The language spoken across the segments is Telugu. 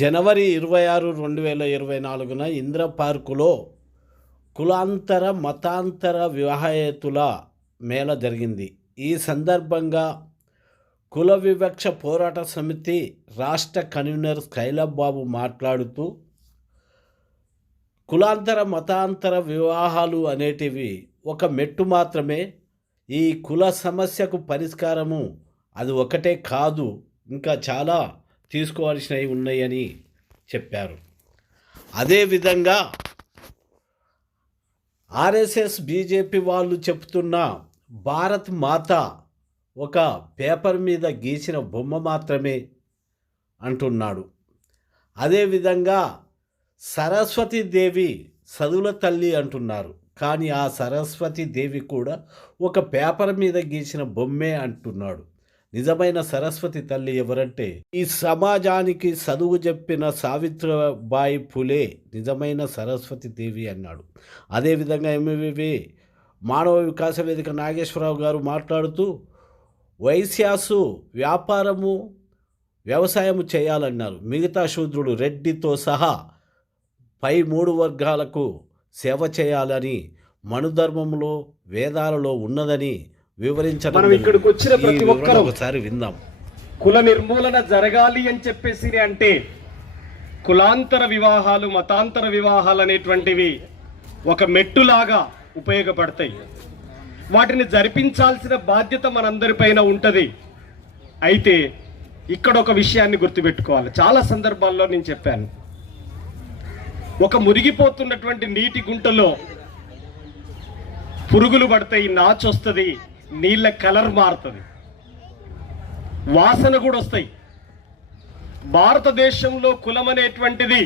జనవరి 26, 2024 ఇంద్ర పార్కులో కులాంతర మతాంతర వివాహేతుల మేళ జరిగింది. ఈ సందర్భంగా కుల వివక్ష పోరాట సమితి రాష్ట్ర కన్వీనర్ స్కైలబ్ బాబు మాట్లాడుతూ, కులాంతర మతాంతర వివాహాలు అనేటివి ఒక మెట్టు మాత్రమే. ఈ కుల సమస్యకు పరిష్కారము అది ఒకటే కాదు, ఇంకా చాలా తీసుకోవాల్సినవి ఉన్నాయని చెప్పారు. అదేవిధంగా ఆర్ఎస్ఎస్ బీజేపీ వాళ్ళు చెప్తున్న భారత్ మాత ఒక పేపర్ మీద గీసిన బొమ్మ మాత్రమే అంటున్నాడు. అదేవిధంగా సరస్వతీదేవి చదువుల తల్లి అంటున్నారు. కానీ ఆ సరస్వతీదేవి కూడా ఒక పేపర్ మీద గీసిన బొమ్మే అంటున్నాడు. నిజమైన సరస్వతి తల్లి ఎవరంటే ఈ సమాజానికి చదువు చెప్పిన సావిత్రిబాయి ఫులే నిజమైన సరస్వతి దేవి అన్నాడు. అదేవిధంగా ఎంవివి మానవ వికాస వేదిక నాగేశ్వరరావు గారు మాట్లాడుతూ, వైశ్యాసు వ్యాపారము వ్యవసాయము చేయాలన్నారు. మిగతా శూద్రుడు రెడ్డితో సహా పై 3 వర్గాలకు సేవ చేయాలని మనుధర్మంలో వేదాలలో ఉన్నదని వివరించడం. మనం ఇక్కడికి వచ్చిన ప్రతి ఒక్కరూ ఒకసారి విందాం. కుల నిర్మూలన జరగాలి అని చెప్పేసి అంటే కులాంతర వివాహాలు మతాంతర వివాహాలు అనేటువంటివి ఒక మెట్టులాగా ఉపయోగపడతాయి. వాటిని జరిపించాల్సిన బాధ్యత మనందరిపైన ఉంటుంది. అయితే ఇక్కడ ఒక విషయాన్ని గుర్తుపెట్టుకోవాలి. చాలా సందర్భాల్లో నేను చెప్పాను, ఒక మురిగిపోతున్నటువంటి నీటి గుంటలో పురుగులు పడతాయి, నాచు వస్తుంది, నీళ్ళ కలర్ మారుతుంది, వాసన కూడా వస్తాయి. భారతదేశంలో కులం అనేటువంటిది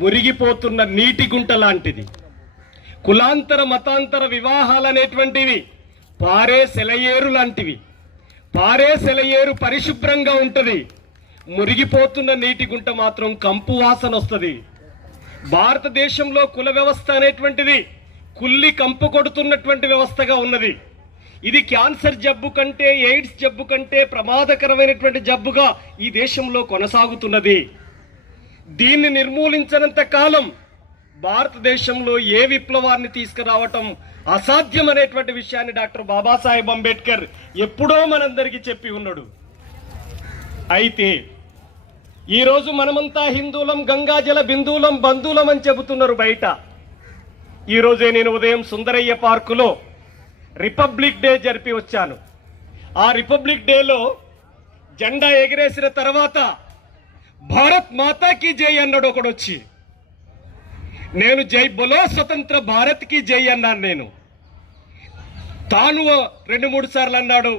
మురిగిపోతున్న నీటి గుంట లాంటిది. కులాంతర మతాంతర వివాహాలు అనేటువంటివి పారే సెలయేరు లాంటివి. పారే సెలయేరు పరిశుభ్రంగా ఉంటుంది, మురిగిపోతున్న నీటి గుంట మాత్రం కంపు వాసన వస్తుంది. భారతదేశంలో కుల వ్యవస్థ అనేటువంటిది కుల్లి కంపు కొడుతున్నటువంటి వ్యవస్థగా ఉన్నది. ఇది క్యాన్సర్ జబ్బు కంటే, ఎయిడ్స్ జబ్బు కంటే ప్రమాదకరమైనటువంటి జబ్బుగా ఈ దేశంలో కొనసాగుతున్నది. దీన్ని నిర్మూలించనంత కాలం భారతదేశంలో ఏ విప్లవాన్ని తీసుకురావటం అసాధ్యమనేటువంటి విషయాన్ని డాక్టర్ బాబాసాహెబ్ అంబేద్కర్ ఎప్పుడో మనందరికీ చెప్పి ఉన్నాడు. అయితే ఈరోజు మనమంతా హిందువులం, గంగాజల బిందువులం, బంధువులం అని చెబుతున్నారు బయట. ఈరోజే నేను ఉదయం సుందరయ్య పార్కులో రిపబ్లిక్ డే జరిపి వచ్చాను. ఆ రిపబ్లిక్ డేలో జెండా ఎగిరేసిన తర్వాత భారత్ మాతాకి జై అన్నాడు ఒకడు వచ్చి. నేను జై బోలో స్వతంత్ర భారత్కి జై అన్నాను. నేను తాను 2-3 సార్లు అన్నాడు,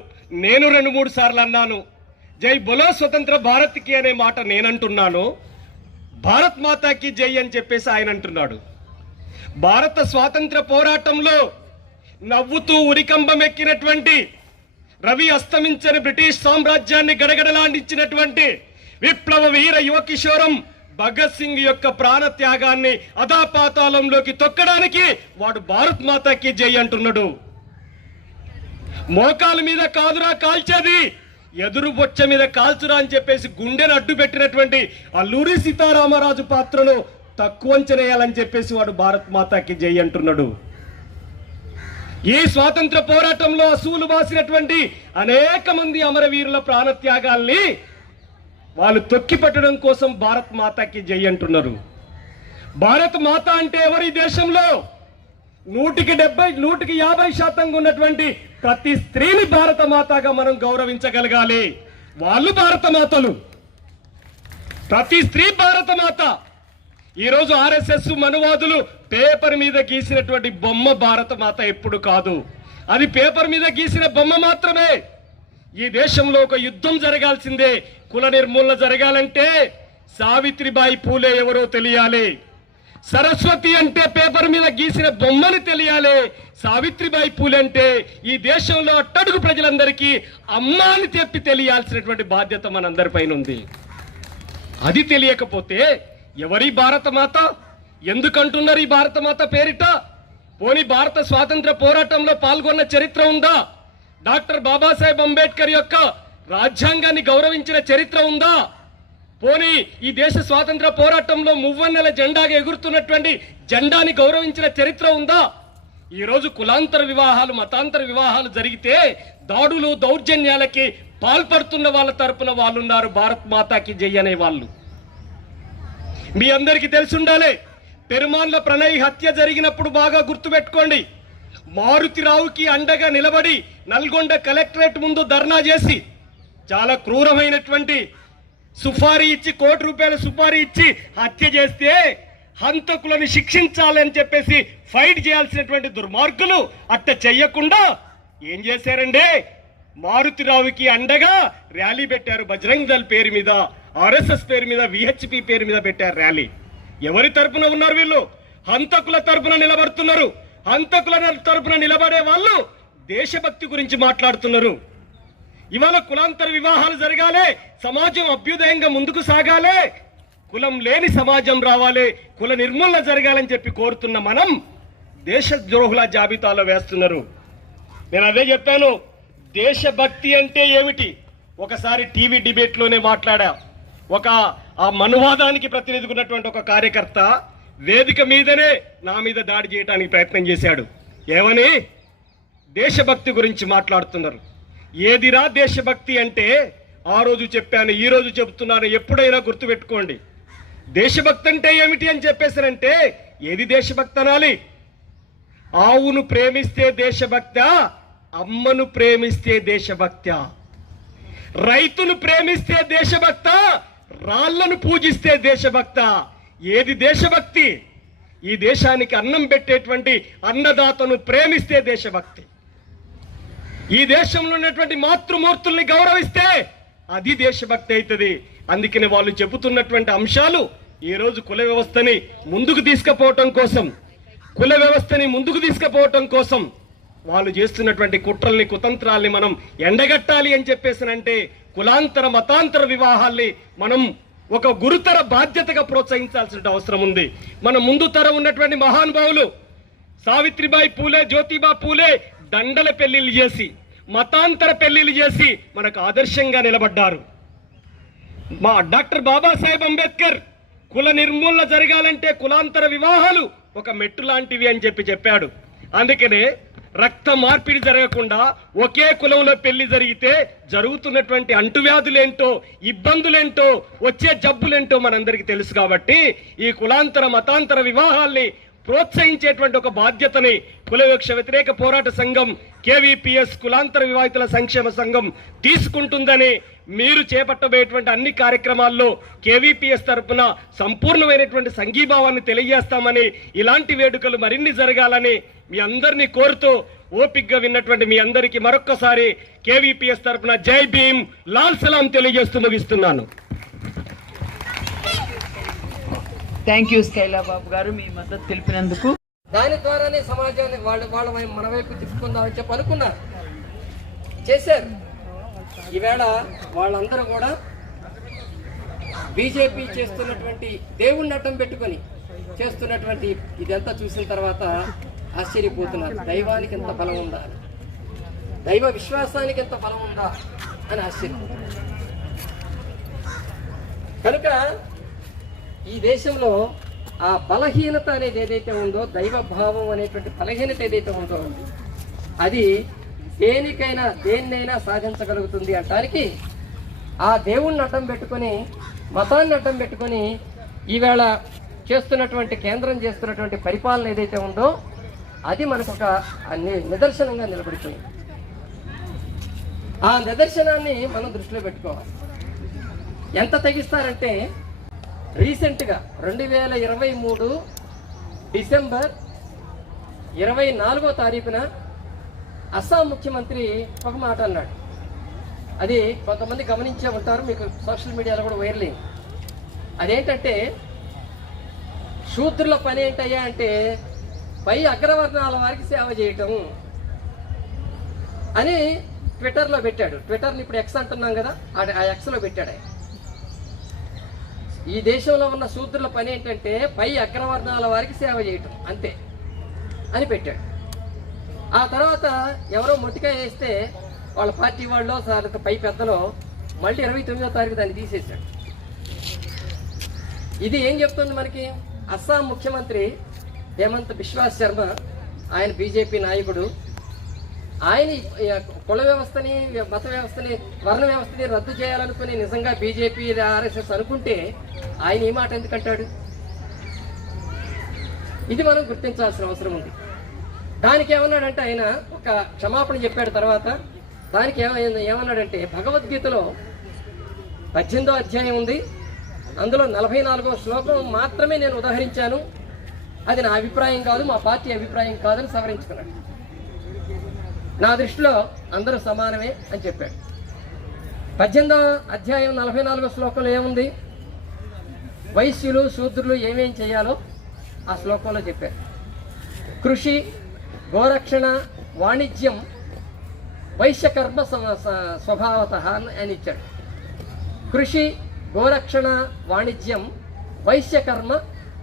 నేను 2-3 సార్లు అన్నాను. జై బోలో స్వతంత్ర భారత్కి అనే మాట నేనంటున్నాను, భారత్ మాతాకి జై అని చెప్పేసి ఆయన అంటున్నాడు. భారత స్వాతంత్ర పోరాటంలో నవ్వుతూ ఉరికంబం ఎక్కినటువంటి, రవి అస్తమించని బ్రిటిష్ సామ్రాజ్యాన్ని గడగడలాండించినటువంటి విప్లవ వీర యువకిషోరం భగత్ సింగ్ యొక్క ప్రాణ త్యాగాన్ని అధాపాతాళంలోకి తొక్కడానికి వాడు భారత్ మాతాకి జై అంటున్నాడు. మోకాల మీద కాదురా కాల్చేది, ఎదురు బొచ్చ మీద కాల్చురా అని చెప్పేసి గుండెను అడ్డు పెట్టినటువంటి అల్లూరి సీతారామరాజు పాత్రను తక్కువ అంచనేయాలని చెప్పేసి వాడు భారత్ మాతాకి జై అంటున్నాడు. ఈ స్వాతంత్ర పోరాటంలో అసూలు బాసినటువంటి అనేక మంది అమరవీరుల ప్రాణత్యాగాల్ని వాళ్ళు తొక్కిపట్టడం కోసం భారత్ మాతాకి జై అంటున్నారు. భారత్ మాత అంటే ఎవరి దేశంలో 150% ఉన్నటువంటి ప్రతి స్త్రీని భారత మాతగా మనం గౌరవించగలగాలి. వాళ్ళు భారత మాతలు, ప్రతి స్త్రీ భారత మాత. ఈరోజు ఆర్ఎస్ఎస్ మనువాదులు పేపర్ మీద గీసినటువంటి బొమ్మ భారత మాత ఎప్పుడు కాదు, అది పేపర్ మీద గీసిన బొమ్మ మాత్రమే. ఈ దేశంలో ఒక యుద్ధం జరగాల్సిందే. కుల నిర్మూలన జరగాలంటే సావిత్రిబాయి పూలే ఎవరో తెలియాలి, సరస్వతి అంటే పేపర్ మీద గీసిన బొమ్మని తెలియాలి, సావిత్రిబాయి పూలే అంటే ఈ దేశంలో అట్టడుగు ప్రజలందరికీ అమ్మాని తెప్పి తెలియాల్సినటువంటి బాధ్యత మనందరిపైన ఉంది. అది తెలియకపోతే ఎవరి భారతమాత, ఎందుకంటున్నారు ఈ భారతమాత పేరిట? పోనీ భారత స్వాతంత్ర పోరాటంలో పాల్గొన్న చరిత్ర ఉందా? డాక్టర్ బాబాసాహెబ్ అంబేద్కర్ యొక్క రాజ్యాంగాన్ని గౌరవించిన చరిత్ర ఉందా? పోనీ ఈ దేశ స్వాతంత్ర పోరాటంలో మువ్వన్నెల జెండాగా ఎగురుతున్నటువంటి జెండాని గౌరవించిన చరిత్ర ఉందా? ఈరోజు కులాంతర వివాహాలు, మతాంతర వివాహాలు జరిగితే దాడులు, దౌర్జన్యాలకి పాల్పడుతున్న వాళ్ళ తరపున వాళ్ళున్నారు. భారత్ మాతాకి జై అనే వాళ్ళు. మీ అందరికీ తెలిసి ఉండాలి, పెరుమాన్ల ప్రణయ్ హత్య జరిగినప్పుడు బాగా గుర్తుపెట్టుకోండి. మారుతిరావుకి అండగా నిలబడి నల్గొండ కలెక్టరేట్ ముందు ధర్నా చేసి చాలా క్రూరమైనటువంటి సుపారీ ఇచ్చి, ₹1 సుపారీ ఇచ్చి హత్య చేస్తే హంతకులను శిక్షించాలని చెప్పేసి ఫైట్ చేయాల్సినటువంటి దుర్మార్గులు అట్ట చెయ్యకుండా ఏం చేశారండి? మారుతిరావుకి అండగా ర్యాలీ పెట్టారు. బజరంగ్ దళ్ పేరు మీద, ఆర్ఎస్ఎస్ పేరు మీద, విహెచ్పి పేరు మీద పెట్టారు ర్యాలీ. ఎవరి తరపున ఉన్నారు వీళ్ళు? హంతకుల తరపున నిలబడుతున్నారు. హంతకుల తరపున నిలబడే వాళ్ళు దేశభక్తి గురించి మాట్లాడుతున్నారు. ఇవాళ కులాంతర వివాహాలు జరగాలి, సమాజం అభ్యుదయంగా ముందుకు సాగాలి, కులం లేని సమాజం రావాలి, కుల నిర్మూలన జరగాలని చెప్పి కోరుతున్న మనం దేశద్రోహుల జాబితాలో వేస్తున్నారు. నేను అదే చెప్పాను, దేశభక్తి అంటే ఏమిటి? ఒకసారి టీవీ డిబేట్లోనే మాట్లాడా. ఆ మనువాదానికి ప్రతినిధిగా ఉన్నటువంటి ఒక కార్యకర్త వేదిక మీదనే నా మీద దాడి చేయడానికి ప్రయత్నం చేశాడు. ఏమని? దేశభక్తి గురించి మాట్లాడుతున్నారు. ఏదిరా దేశభక్తి అంటే? ఆ రోజు చెప్పాను, ఈ రోజు చెబుతున్నాను, ఎప్పుడైనా గుర్తుపెట్టుకోండి. దేశభక్తి అంటే ఏమిటి అని చెప్పేసారంటే ఏది దేశభక్తి అనాలి? ఆవును ప్రేమిస్తే దేశభక్త, అమ్మను ప్రేమిస్తే దేశభక్త, రైతును ప్రేమిస్తే దేశభక్త, రాళ్లను పూజిస్తే దేశభక్త. ఏది దేశభక్తి? ఈ దేశానికి అన్నం పెట్టేటువంటి అన్నదాతను ప్రేమిస్తే దేశభక్తి. ఈ దేశంలో ఉన్నటువంటి మాతృమూర్తుల్ని గౌరవిస్తే అది దేశభక్తి అవుతుంది. అందుకని వాళ్ళు చెబుతున్నటువంటి అంశాలు ఈరోజు కుల వ్యవస్థని ముందుకు తీసుకుపోవటం కోసం వాళ్ళు చేస్తున్నటువంటి కుట్రల్ని, కుతంత్రాల్ని మనం ఎండగట్టాలి అని చెప్పేసినంటే కులాంతర మతాంతర వివాహాల్ని మనం ఒక గురుతర బాధ్యతగా ప్రోత్సహించాల్సిన అవసరం ఉంది. మన ముందు తరం ఉన్నటువంటి మహానుభావులు సావిత్రిబాయి పూలే, జ్యోతిబా పూలే దండల పెళ్లిళ్ళు చేసి, మతాంతర పెళ్లిళ్ళు చేసి మనకు ఆదర్శంగా నిలబడ్డారు. మా డాక్టర్ బాబాసాహెబ్ అంబేద్కర్ కుల నిర్మూలన జరగాలంటే కులాంతర వివాహాలు ఒక మెట్టు లాంటివి అని చెప్పాడు. అందుకనే రక్త మార్పిడి జరగకుండా ఒకే కులంలో పెళ్లి జరిగితే జరుగుతున్నటువంటి అంటువ్యాధులేంటో, ఇబ్బందులేంటో, వచ్చే జబ్బులేంటో మనందరికీ తెలుసు. కాబట్టి ఈ కులాంతర మతాంతర వివాహాల్ని ప్రోత్సహించేటువంటి ఒక బాధ్యతని కులవివక్ష వ్యతిరేక పోరాట సంఘం, కేవీపీఎస్ కులాంతర వివాహితుల సంక్షేమ సంఘం తీసుకుంటుందని, మీరు చేపట్టబోయేటువంటి అన్ని కార్యక్రమాల్లో కేవీపీఎస్ తరఫున సంపూర్ణమైనటువంటి సంఘీభావాన్ని తెలియజేస్తామని, ఇలాంటి వేడుకలు మరిన్ని జరగాలని మీ అందరినీ కోరుతూ ఓపికగా విన్నటువంటి మీ అందరికీ మరొక్కసారి కేవీపీఎస్ తరఫున జై భీమ్, లాల్ సలాం తెలియజేస్తూ ముగిస్తున్నాను. థ్యాంక్ యూ స్కైలాబాబు గారు, మీ మద్దతు తెలిపినందుకు. దాని ద్వారానే సమాజాన్ని వాళ్ళ మన వైపు తిప్పుకుందామని చెప్పి అనుకున్నారు, చేశారు. ఈవేళ వాళ్ళందరూ కూడా బీజేపీ చేస్తున్నటువంటి దేవుణ్ణి అడ్డం పెట్టుకొని చేస్తున్నటువంటి ఇదంతా చూసిన తర్వాత ఆశ్చర్యపోతున్నారు. దైవానికి ఎంత బలం ఉందా, దైవ విశ్వాసానికి ఎంత బలం ఉందా అని ఆశ్చర్యపోతున్నారు. కనుక ఈ దేశంలో ఆ బలహీనత అనేది ఏదైతే ఉందో, దైవ భావం అనేటువంటి బలహీనత ఏదైతే ఉందో, అది దేన్నైనా సాధించగలుగుతుంది అంటానికి ఆ దేవుణ్ణి అడ్డం పెట్టుకొని, మతాన్ని అడ్డం పెట్టుకొని ఈవేళ చేస్తున్నటువంటి కేంద్రం చేస్తున్నటువంటి పరిపాలన ఏదైతే ఉందో అది మనకు ఒక నిదర్శనంగా నిలబడిపోయింది. ఆ నిదర్శనాన్ని మనం దృష్టిలో పెట్టుకోవాలి. ఎంత తెగిస్తారంటే, రీసెంట్గా 2023 డిసెంబర్ 24వ తారీఖున అస్సాం ముఖ్యమంత్రి ఒక మాట అన్నాడు. అది కొంతమంది గమనించే ఉంటారు, మీకు సోషల్ మీడియాలో కూడా వైరల్ అయింది. అదేంటంటే, శూద్రుల పని ఏంటయ్యా అంటే పై అగ్రవర్ణాల వారికి సేవ చేయటం అని ట్విట్టర్లో పెట్టాడు. ట్విట్టర్ని ఇప్పుడు ఎక్స్ అంటున్నాం కదా, ఆ ఎక్స్లో పెట్టాడు. ఈ దేశంలో ఉన్న శూద్రుల పని ఏంటంటే పై అగ్రవర్ణాల వారికి సేవ చేయటం, అంతే. అని పెట్టాడు. ఆ తర్వాత ఎవరో మొట్టికాయ వేస్తే వాళ్ళ పార్టీ వాళ్ళు పై పెద్దలో మళ్ళీ 29వ తారీఖు దాన్ని తీసేశాడు. ఇది ఏం చెప్తుంది మనకి? అస్సాం ముఖ్యమంత్రి హేమంత్ బిశ్వా శర్మ, ఆయన బీజేపీ నాయకుడు, ఆయన కుల వ్యవస్థని, మత వ్యవస్థని, వర్ణ వ్యవస్థని రద్దు చేయాలనుకుని నిజంగా బీజేపీ ఆర్ఎస్ఎస్ అనుకుంటే ఆయన ఈ మాట ఎందుకంటాడు? ఇది మనం గుర్తించాల్సిన అవసరం ఉంది. దానికి ఏమన్నాడంటే ఆయన ఒక క్షమాపణ చెప్పాడు. తర్వాత దానికి ఏమన్నాడంటే భగవద్గీతలో 18వ అధ్యాయం ఉంది, అందులో 44వ శ్లోకం మాత్రమే నేను ఉదహరించాను, అది నా అభిప్రాయం కాదు, మా పార్టీ అభిప్రాయం కాదని సవరించుకున్నాడు. నా దృష్టిలో అందరూ సమానమే అని చెప్పాడు. 18వ అధ్యాయం 44వ శ్లోకంలో ఏముంది? వైశ్యులు శూద్రులు ఏమేం చేయాలో ఆ శ్లోకంలో చెప్పారు. కృషి, గోరక్షణ, వాణిజ్యం వైశ్యకర్మ స్వభావత అని ఇచ్చాడు. కృషి, గోరక్షణ, వాణిజ్యం వైశ్యకర్మ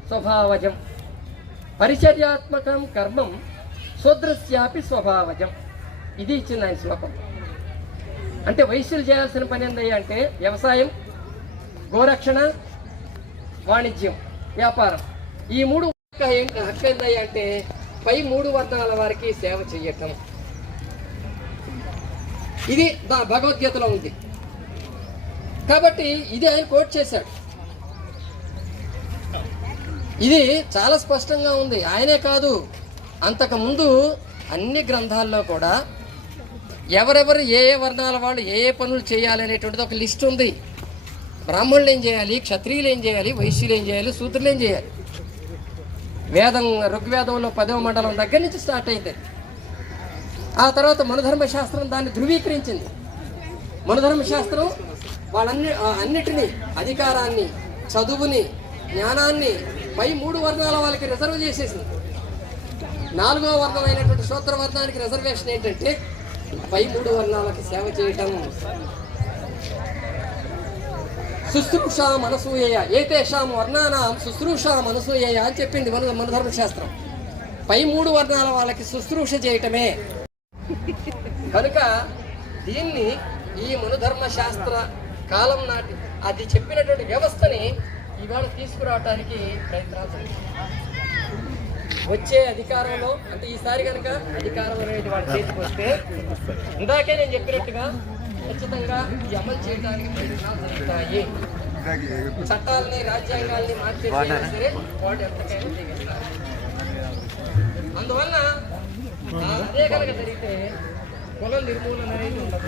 స్వభావజం, పరిచర్యాత్మకం కర్మం శూద్రస్యాపి స్వభావజం. ఇది ఇచ్చింది ఆయన శ్లోకం. అంటే వైశ్యులు చేయాల్సిన పని ఏందయ్యా అంటే వ్యవసాయం, గోరక్షణ, వాణిజ్యం, వ్యాపారం. ఈ 3 హక్కు ఏందయ్యా అంటే పై 3 వర్గాల వారికి సేవ చెయ్యటం. ఇది భగవద్గీతలో ఉంది. కాబట్టి ఇది ఆయన కోట్ చేశాడు. ఇది చాలా స్పష్టంగా ఉంది. ఆయనే కాదు, అంతకుముందు అన్ని గ్రంథాల్లో కూడా ఎవరెవరు ఏ వర్ణాల వాళ్ళు ఏ పనులు చేయాలి అనేటువంటిది ఒక లిస్ట్ ఉంది. బ్రాహ్మణులు ఏం చేయాలి, క్షత్రియులు ఏం చేయాలి, వైశ్యులు ఏం చేయాలి, శూద్రులు ఏం చేయాలి. ఋగ్వేదంలో 10వ మండలం దగ్గర నుంచి స్టార్ట్ అయింది. ఆ తర్వాత మనుధర్మశాస్త్రం దాన్ని ధృవీకరించింది. మనుధర్మశాస్త్రం అన్నిటినీ, అధికారాన్ని, చదువుని, జ్ఞానాన్ని పై 3 వర్ణాల వాళ్ళకి రిజర్వ్ చేసేసింది. 4వ వర్ణం అయినటువంటి శూద్ర వర్ణానికి రిజర్వేషన్ ఏంటంటే పై 3 వర్ణాలకి సేవ చేయటం. శుశ్రూషా మనసూయ ఏతేషాం వర్ణానాం శుశ్రూషా మనసూయ అని చెప్పింది మన ధర్మశాస్త్రం. పై 3 వర్ణాల వాళ్ళకి శుశ్రూష చేయటమే. కనుక దీన్ని ఈ మనుధర్మశాస్త్ర కాలం నాటి అది చెప్పినటువంటి వ్యవస్థని ఇవాళ తీసుకురావటానికి ప్రయత్నాలు జరుగుతాయి. వచ్చే అధికారంలో అంటే ఈసారి కనుక అధికారం అనేది వాళ్ళ చేతికి వస్తే ఇందాకే నేను చెప్పినట్టుగా ఖచ్చితంగా ఈ అమలు చేయడానికి ప్రయత్నాలు జరుగుతాయి. చట్టాలని, రాజ్యాంగాల్ని మార్చేసైనా సరే వాళ్ళు ఎంతకైనా చేయగలుగుతారు. అందువల్ల అదే కనుక జరిగితే కుల నిర్మూలన అనేది ఉండదు.